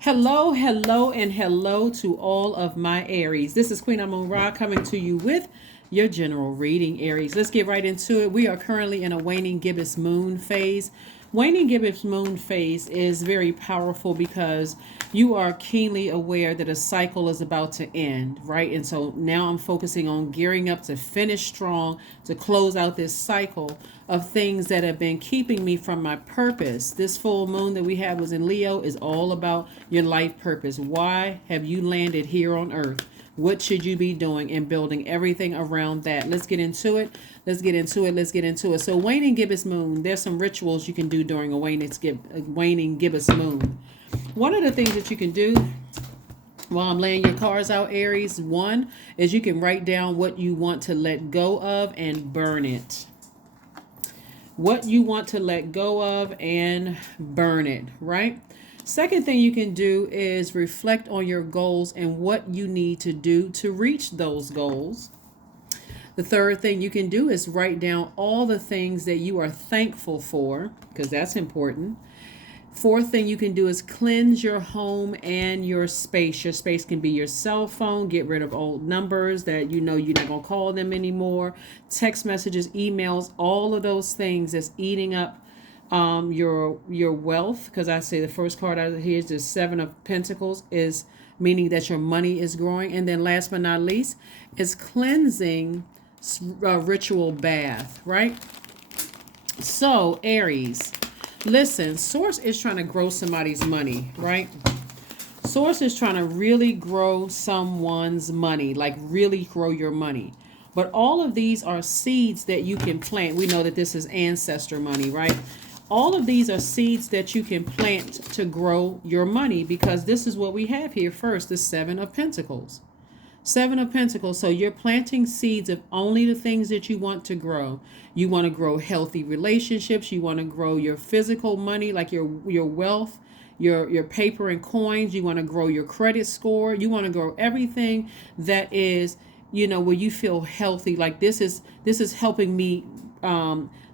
Hello, hello, and hello to all of my Aries. This is Queen Amun Ra coming to you with your general reading, Aries. Let's get right into it. We are currently in a waning gibbous moon phase. Waning gibbous moon phase is very powerful because you are keenly aware that a cycle is about to end, right? And so now I'm focusing on gearing up to finish strong, to close out this cycle of things that have been keeping me from my purpose. This full moon that we had was in Leo is all about your life purpose. Why have you landed here on earth? What should you be doing and building everything around that? Let's get into it. Let's get into it. Let's get into it. So waning gibbous moon, there's some rituals you can do during a waning gibbous moon. One of the things that you can do while I'm laying your cards out, Aries, one is you can write down what you want to let go of and burn it. What you want to let go of and burn it, right? Second thing you can do is reflect on your goals and what you need to do to reach those goals. The third thing you can do is write down all the things that you are thankful for, because that's important. Fourth thing you can do is cleanse your home and your space. Your space can be your cell phone. Get rid of old numbers that you know you're not going to call them anymore. Text messages, emails, all of those things that's eating up your wealth. Because I say the first card out of here is the Seven of Pentacles, is meaning that your money is growing. And then last but not least is cleansing, ritual bath, right? So Aries, listen, Source is trying to grow somebody's money, right? Source is trying to really grow someone's money, like really grow your money. But all of these are seeds that you can plant. We know that this is ancestor money, right? All of these are seeds that you can plant to grow your money, because this is what we have here first, the Seven of Pentacles. Seven of Pentacles. So you're planting seeds of only the things that you want to grow. You want to grow healthy relationships. You want to grow your physical money, like your wealth, your paper and coins. You want to grow your credit score. You want to grow everything that is, where you feel healthy. Like this is helping me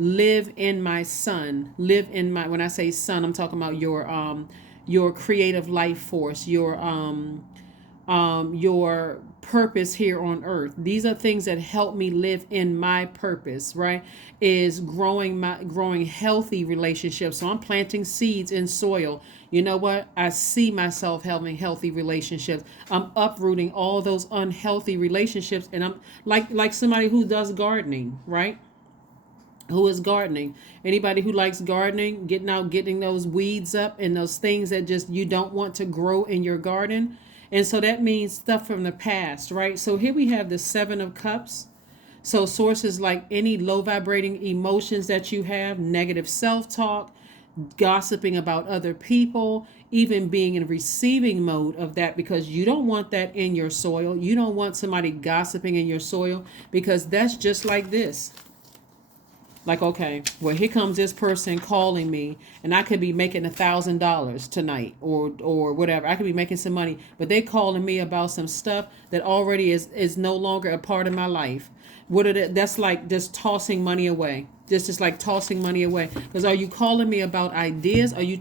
live in my sun. Live in my, when I say sun, I'm talking about your creative life force, your purpose here on earth. These are things that help me live in my purpose, right? Is growing healthy relationships. So I'm planting seeds in soil. You know what? I see myself having healthy relationships. I'm uprooting all those unhealthy relationships, and I'm like somebody who does gardening, right? Who is gardening. Anybody who likes gardening, getting those weeds up and those things that just you don't want to grow in your garden. And so that means stuff from the past, right? So here we have the Seven of Cups. So sources like any low vibrating emotions that you have, negative self-talk, gossiping about other people, even being in receiving mode of that, because you don't want that in your soil. You don't want somebody gossiping in your soil, because that's just like this. Like, okay, well, here comes this person calling me, and I could be making $1,000 tonight, or whatever. I could be making some money, but they calling me about some stuff that already is no longer a part of my life. That's like just tossing money away. Just like tossing money away. Because are you calling me about ideas? Are you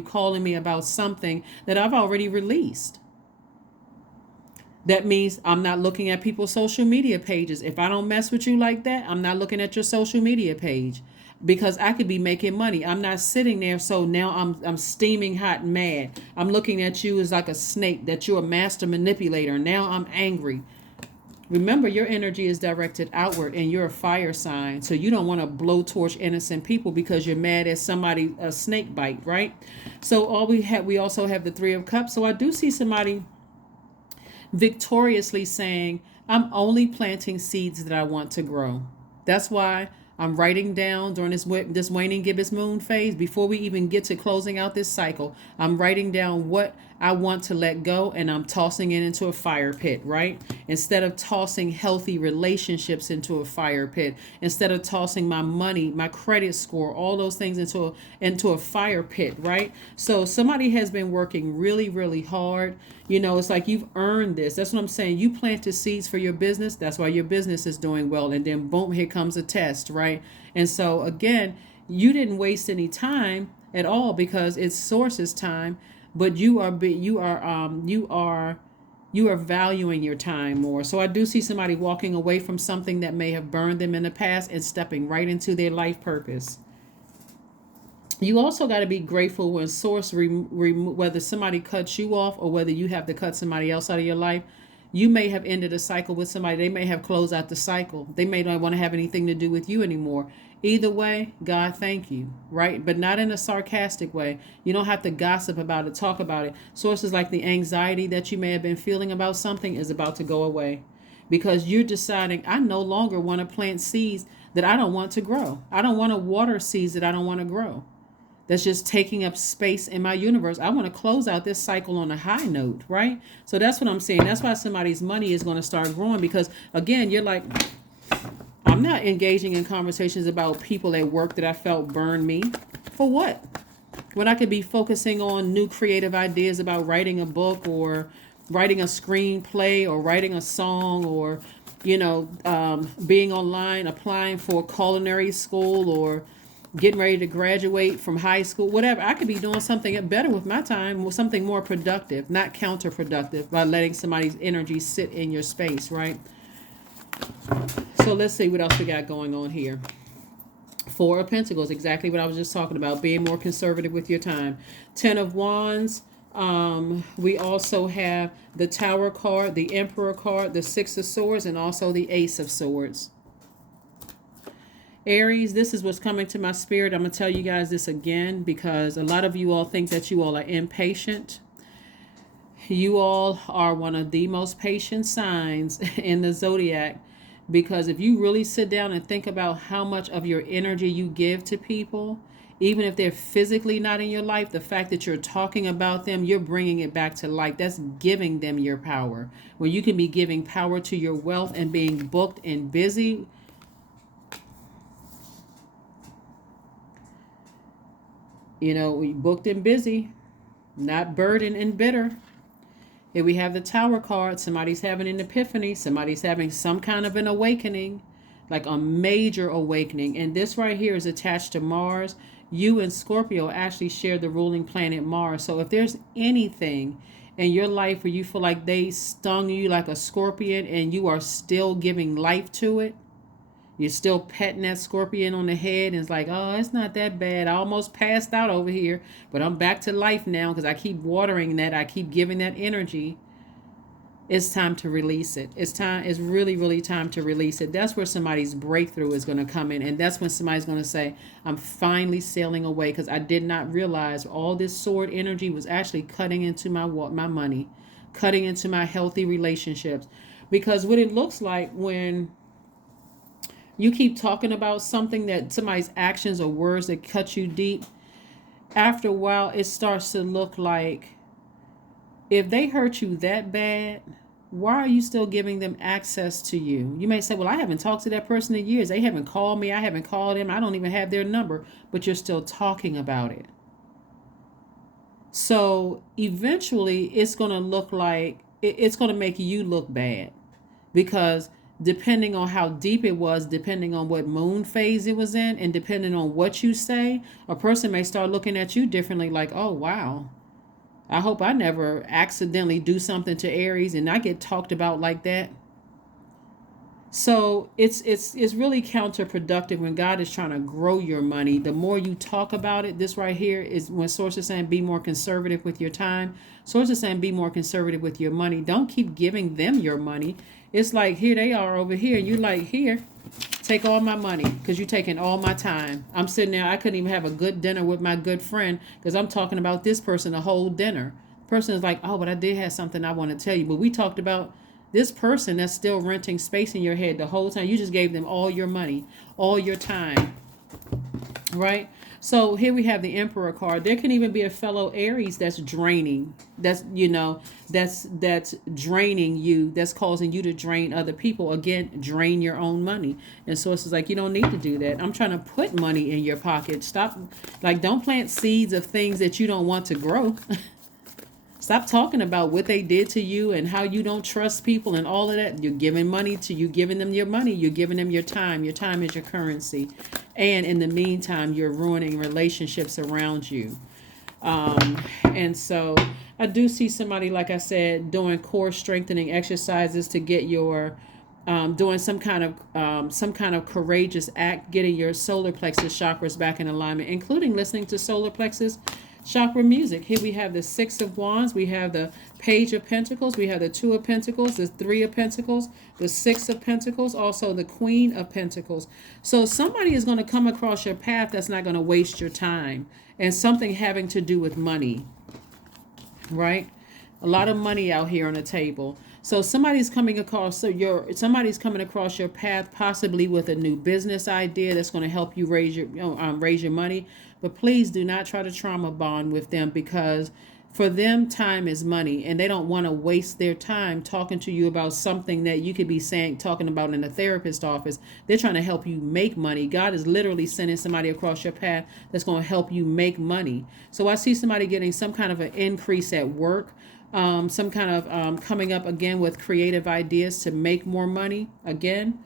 calling me about something that I've already released? That means I'm not looking at people's social media pages. If I don't mess with you like that, I'm not looking at your social media page, because I could be making money. I'm not sitting there. So now I'm steaming hot and mad. I'm looking at you as like a snake, that you're a master manipulator. Now I'm angry. Remember, your energy is directed outward, and you're a fire sign. So you don't want to blowtorch innocent people because you're mad at somebody, a snake bite, right? So we also have the Three of Cups. So I do see somebody victoriously saying, I'm only planting seeds that I want to grow. That's why I'm writing down during this waning gibbous moon phase, before we even get to closing out this cycle, I'm writing down what I want to let go, and I'm tossing it into a fire pit, right? Instead of tossing healthy relationships into a fire pit, instead of tossing my money, my credit score, all those things into a fire pit, right? So somebody has been working really, really hard. It's like you've earned this. That's what I'm saying. You planted seeds for your business. That's why your business is doing well. And then boom, here comes a test, right? And so again, you didn't waste any time at all, because it's Source's time. but you are valuing your time more. So I do see somebody walking away from something that may have burned them in the past and stepping right into their life purpose. You also got to be grateful when source whether somebody cuts you off or whether you have to cut somebody else out of your life. You may have ended a cycle with somebody. They may have closed out the cycle. They may not want to have anything to do with you anymore. Either way, God, thank you, right? But not in a sarcastic way. You don't have to gossip about it, talk about it. Sources like the anxiety that you may have been feeling about something is about to go away because you're deciding, I no longer want to plant seeds that I don't want to grow. I don't want to water seeds that I don't want to grow. That's just taking up space in my universe. I want to close out this cycle on a high note, right? So that's what I'm saying. That's why somebody's money is going to start growing because, again, you're like, I'm not engaging in conversations about people at work that I felt burned me. For what? When I could be focusing on new creative ideas about writing a book or writing a screenplay or writing a song or, being online, applying for culinary school or getting ready to graduate from high school, whatever. I could be doing something better with my time, with something more productive, not counterproductive, by letting somebody's energy sit in your space, right? So let's see what else we got going on here. Four of Pentacles, exactly what I was just talking about, being more conservative with your time. 10 of Wands. We also have the Tower card, the Emperor card, the Six of Swords, and also the Ace of Swords. Aries, this is what's coming to my spirit. I'm going to tell you guys this again because a lot of you all think that you all are impatient. You all are one of the most patient signs in the Zodiac because if you really sit down and think about how much of your energy you give to people, even if they're physically not in your life, the fact that you're talking about them, you're bringing it back to light. That's giving them your power. When you can be giving power to your wealth and being booked and busy. We booked and busy, not burdened and bitter. Here we have the Tower card. Somebody's having an epiphany. Somebody's having some kind of an awakening, like a major awakening. And this right here is attached to Mars. You and Scorpio actually share the ruling planet Mars. So if there's anything in your life where you feel like they stung you like a scorpion and you are still giving life to it, you're still petting that scorpion on the head and it's like, oh, it's not that bad. I almost passed out over here, but I'm back to life now because I keep watering that. I keep giving that energy. It's time to release it. It's really, really time to release it. That's where somebody's breakthrough is going to come in. And that's when somebody's going to say, I'm finally sailing away because I did not realize all this sword energy was actually cutting into my money, cutting into my healthy relationships. Because what it looks like when you keep talking about something that somebody's actions or words that cut you deep, after a while, it starts to look like if they hurt you that bad, why are you still giving them access to you? You may say, well, I haven't talked to that person in years. They haven't called me. I haven't called them. I don't even have their number, but you're still talking about it. So eventually it's going to look like it's going to make you look bad because depending on how deep it was, depending on what moon phase it was in, and depending on what you say, a person may start looking at you differently like, oh, wow. I hope I never accidentally do something to Aries and I get talked about like that. So it's really counterproductive when God is trying to grow your money. The more you talk about it, this right here is when Source is saying be more conservative with your time. Source is saying be more conservative with your money. Don't keep giving them your money. It's like, here they are over here. You like, here, take all my money because you're taking all my time. I'm sitting there. I couldn't even have a good dinner with my good friend because I'm talking about this person the whole dinner. The person is like, oh, but I did have something I want to tell you. But we talked about this person that's still renting space in your head the whole time. You just gave them all your money, all your time, right? So here we have the Emperor card. There can even be a fellow Aries that's draining. That's draining you. That's causing you to drain other people. Again, drain your own money. And so it's like, you don't need to do that. I'm trying to put money in your pocket. Stop. Like, don't plant seeds of things that you don't want to grow. Stop talking about what they did to you and how you don't trust people and all of that. You're giving money to you, giving them your money. You're giving them your time. Your time is your currency. And in the meantime, you're ruining relationships around you. And so I do see somebody, like I said, doing core strengthening exercises to get your doing some kind of courageous act, getting your solar plexus chakras back in alignment, including listening to solar plexus chakra music. Here we have the Six of Wands, we have the Page of Pentacles, we have the Two of Pentacles, the Three of Pentacles, the Six of Pentacles, also the Queen of Pentacles. So somebody is going to come across your path that's not going to waste your time, and something having to do with money, right? A lot of money out here on the table. So somebody's coming across somebody's coming across your path, possibly with a new business idea that's going to help you raise your money. But please do not try to trauma bond with them, because for them time is money, and they don't want to waste their time talking to you about something that you could be talking about in a therapist office. They're trying to help you make money. God is literally sending somebody across your path that's going to help you make money. So I see somebody getting some kind of an increase at work, some kind of coming up again with creative ideas to make more money again.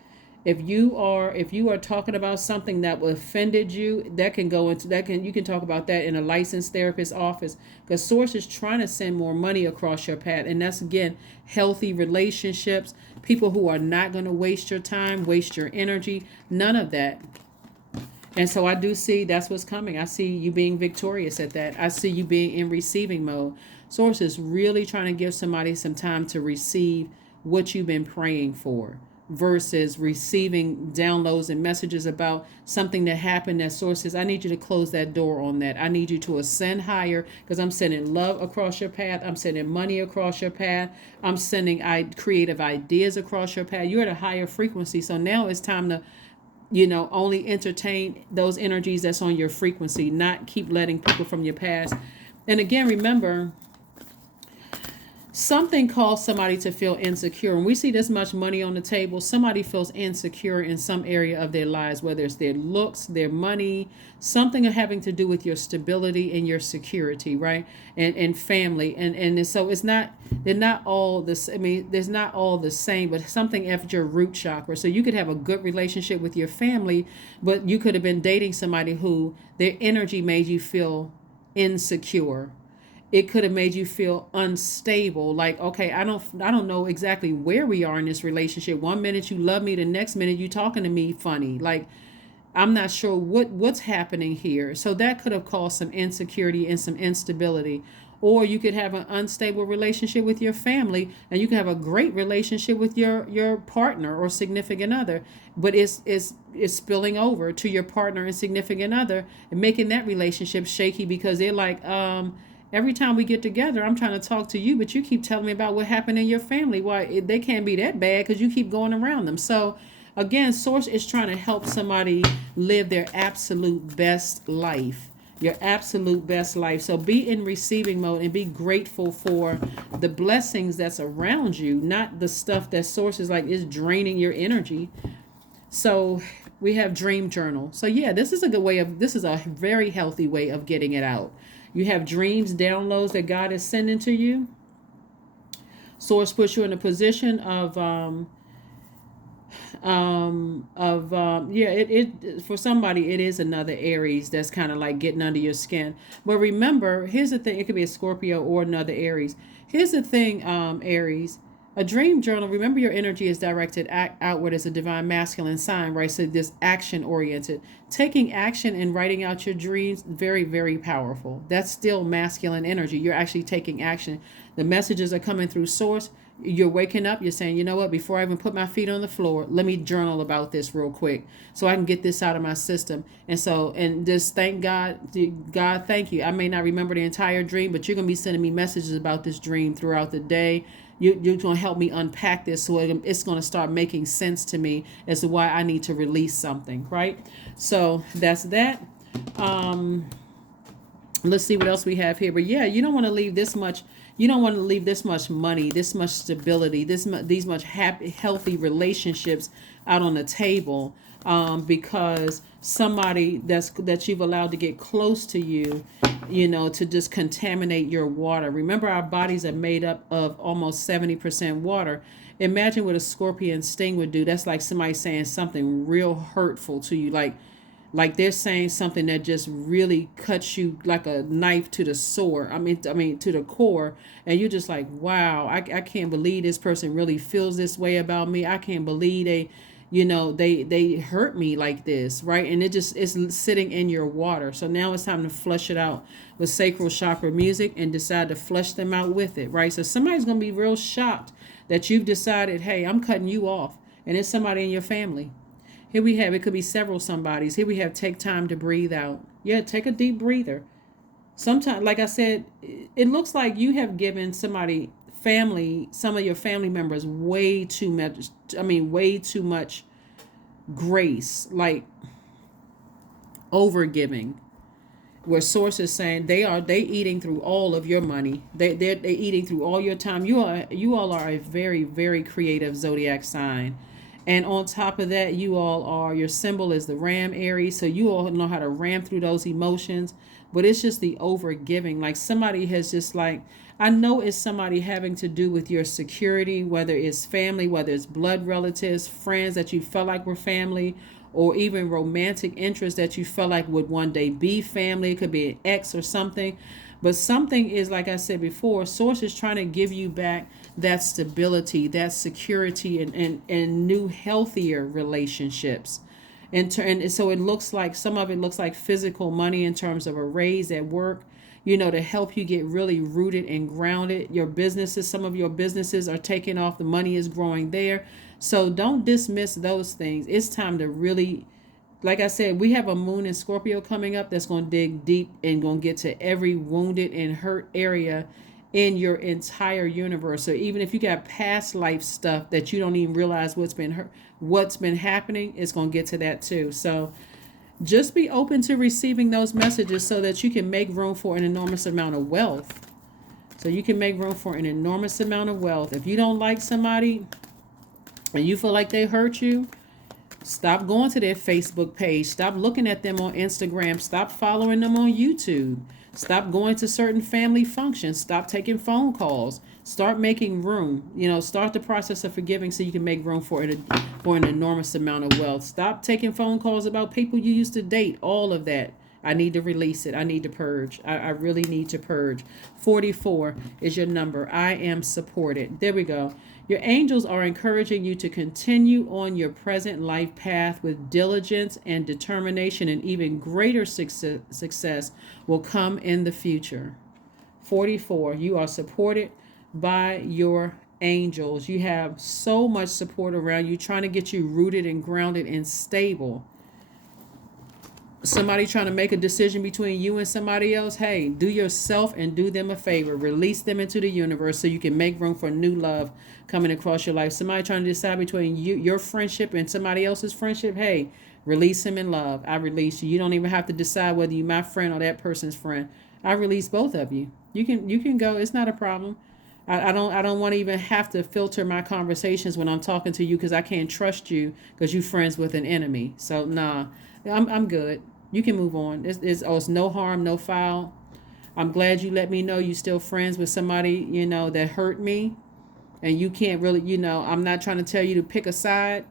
If you are talking about something that offended you, that can go into that can you can talk about that in a licensed therapist office, because source is trying to send more money across your path. And that's again healthy relationships, people who are not going to waste your time, waste your energy, none of that. And so I do see that's what's coming. I see you being victorious at that. I see you being in receiving mode. Source is really trying to give somebody some time to receive what you've been praying for, versus receiving downloads and messages about something that happened that source says, I need you to close that door on that. I need you to ascend higher, because I'm sending love across your path. I'm sending money across your path. I'm sending creative ideas across your path. You're at a higher frequency. So now it's time to only entertain those energies that's on your frequency, not keep letting people from your past. And again, remember, something caused somebody to feel insecure. When we see this much money on the table, somebody feels insecure in some area of their lives, whether it's their looks, their money, something having to do with your stability and your security, right? And family. And so they're not all this. I mean, there's not all the same, but something at your root chakra. So you could have a good relationship with your family, but you could have been dating somebody who their energy made you feel insecure. It could have made you feel unstable, like, okay, I don't know exactly where we are in this relationship. One minute you love me, the next minute you talking to me funny, like I'm not sure what's happening here. So that could have caused some insecurity and some instability. Or you could have an unstable relationship with your family, and you can have a great relationship with your partner or significant other, but it's spilling over to your partner and significant other, and making that relationship shaky, because they're like, every time we get together, I'm trying to talk to you, but you keep telling me about what happened in your family. Why they can't be that bad, because you keep going around them. So again, source is trying to help somebody live their absolute best life. Your absolute best life. So be in receiving mode and be grateful for the blessings that's around you, not the stuff that source is draining your energy. So we have dream journal. So yeah, this is a very healthy way of getting it out. You have dreams, downloads that God is sending to you. Source puts you in a position of it for somebody, it is another Aries that's kind of like getting under your skin. But remember, here's the thing, it could be a Scorpio or another Aries. Here's the thing, Aries, a dream journal, remember your energy is directed outward as a divine masculine sign, right? So this action oriented, taking action and writing out your dreams, very, very powerful. That's still masculine energy. You're actually taking action. The messages are coming through source. You're waking up, you're saying, you know what, before I even put my feet on the floor, let me journal about this real quick so I can get this out of my system. And just thank God, thank you. I may not remember the entire dream, but you're going to be sending me messages about this dream throughout the day. You're going to help me unpack this, so it's going to start making sense to me as to why I need to release something, right? So that's that. Let's see what else we have here. But yeah, you don't want to leave this much. You don't want to leave this much money, this much stability, these much happy, healthy relationships out on the table, because somebody that you've allowed to get close to you, to just contaminate your water. Remember, our bodies are made up of almost 70% water. Imagine what a scorpion sting would do. That's like somebody saying something real hurtful to you, like Like they're saying something that just really cuts you like a knife to the sore. I mean to the core, and you're just like, wow, I can't believe this person really feels this way about me. I can't believe they hurt me like this, right? And it just is sitting in your water. So now it's time to flush it out with sacral chakra music and decide to flush them out with it, right? So somebody's gonna be real shocked that you've decided, hey, I'm cutting you off, and it's somebody in your family. Here we have, it could be several somebodies. Here we have, take time to breathe out. Yeah, take a deep breather. Sometimes, like I said, it looks like you have given some of your family members way too much. I mean, way too much grace, like over giving. Where sources saying they eating through all of your money. They eating through all your time. You all are a very, very creative zodiac sign. And on top of that, your symbol is the ram, Aries. So you all know how to ram through those emotions. But it's just the over giving. Like somebody has just like, I know it's somebody having to do with your security, whether it's family, whether it's blood relatives, friends that you felt like were family, or even romantic interest that you felt like would one day be family. It could be an ex or something. But something is, like I said before, source is trying to give you back that stability, that security, and new, healthier relationships. And so it looks like some of it looks like physical money in terms of a raise at work, to help you get really rooted and grounded. Your businesses, some of your businesses are taking off, the money is growing there. So don't dismiss those things. It's time to really, like I said, we have a moon in Scorpio coming up that's going to dig deep and going to get to every wounded and hurt area in your entire universe. So even if you got past life stuff that you don't even realize what's been happening, it's going to get to that too. So just be open to receiving those messages so that you can make room for an enormous amount of wealth. So you can make room for an enormous amount of wealth. If you don't like somebody and you feel like they hurt you, stop going to their Facebook page. Stop looking at them on Instagram. Stop following them on YouTube. Stop going to certain family functions. Stop taking phone calls. Start making room. Start the process of forgiving so you can make room for an enormous amount of wealth. Stop taking phone calls about people you used to date. All of that. I need to release it. I need to purge. I really need to purge. 44 is your number. I am supported. There we go. Your angels are encouraging you to continue on your present life path with diligence and determination, and even greater success will come in the future. 44, you are supported by your angels. You have so much support around you, trying to get you rooted and grounded and stable. Somebody trying to make a decision between you and somebody else, hey, do yourself and do them a favor. Release them into the universe so you can make room for new love coming across your life. Somebody trying to decide between your friendship and somebody else's friendship, hey, release him in love. I release you. You don't even have to decide whether you're my friend or that person's friend. I release both of you. You can go. It's not a problem. I don't want to even have to filter my conversations when I'm talking to you because I can't trust you because you're friends with an enemy. So nah, I'm good. You can move on. It's no harm, no foul. I'm glad you let me know you still friends with somebody, that hurt me. And you can't really, I'm not trying to tell you to pick a side.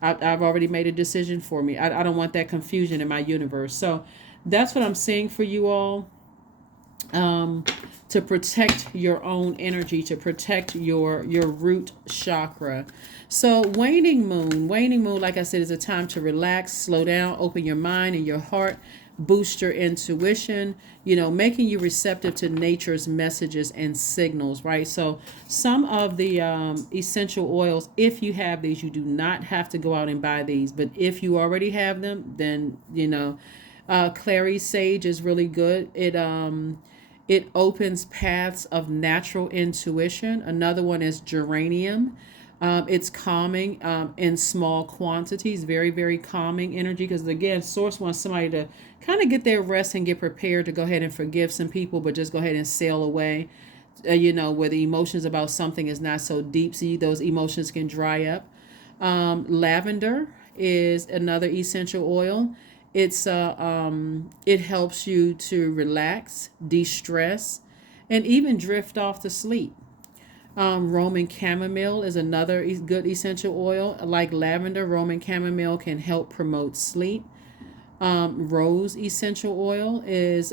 I've already made a decision for me. I don't want that confusion in my universe. So that's what I'm saying for you all. To protect your own energy, to protect your root chakra. So waning moon, like I said, is a time to relax, slow down, open your mind and your heart, boost your intuition, making you receptive to nature's messages and signals, right? So some of the essential oils, if you have these, you do not have to go out and buy these, but if you already have them, then clary sage is really good. It opens paths of natural intuition. Another one is geranium. It's calming in small quantities, very, very calming energy. Because again, source wants somebody to kind of get their rest and get prepared to go ahead and forgive some people, but just go ahead and sail away. Where the emotions about something is not so deep. See, those emotions can dry up. Lavender is another essential oil. It helps you to relax, de-stress, and even drift off to sleep. Roman chamomile is another good essential oil. Like lavender, Roman chamomile can help promote sleep. Rose essential oil is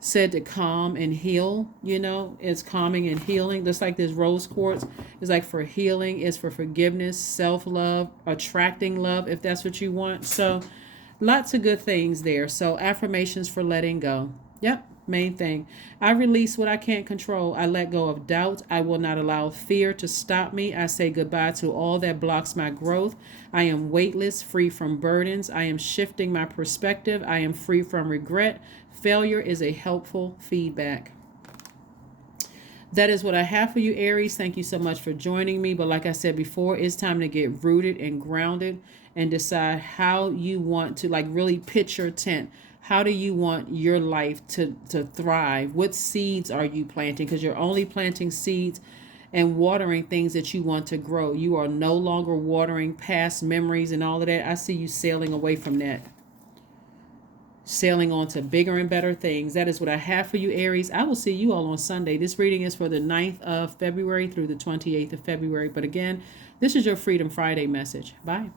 said to calm and heal. It's calming and healing. Just like this rose quartz is like for healing, is for forgiveness, self-love, attracting love, if that's what you want. So lots of good things there. So affirmations for letting go. Yep. Main thing. I release what I can't control. I let go of doubt. I will not allow fear to stop me. I say goodbye to all that blocks my growth. I am weightless, free from burdens. I am shifting my perspective. I am free from regret. Failure is a helpful feedback. That is what I have for you, Aries. Thank you so much for joining me. But like I said before, it's time to get rooted and grounded and decide how you want to really pitch your tent. How do you want your life to thrive? What seeds are you planting? Because you're only planting seeds and watering things that you want to grow. You are no longer watering past memories and all of that. I see you sailing away from that. Sailing on to bigger and better things. That is what I have for you, Aries. I will see you all on Sunday. This reading is for the 9th of February through the 28th of February. But again, this is your Freedom Friday message. Bye.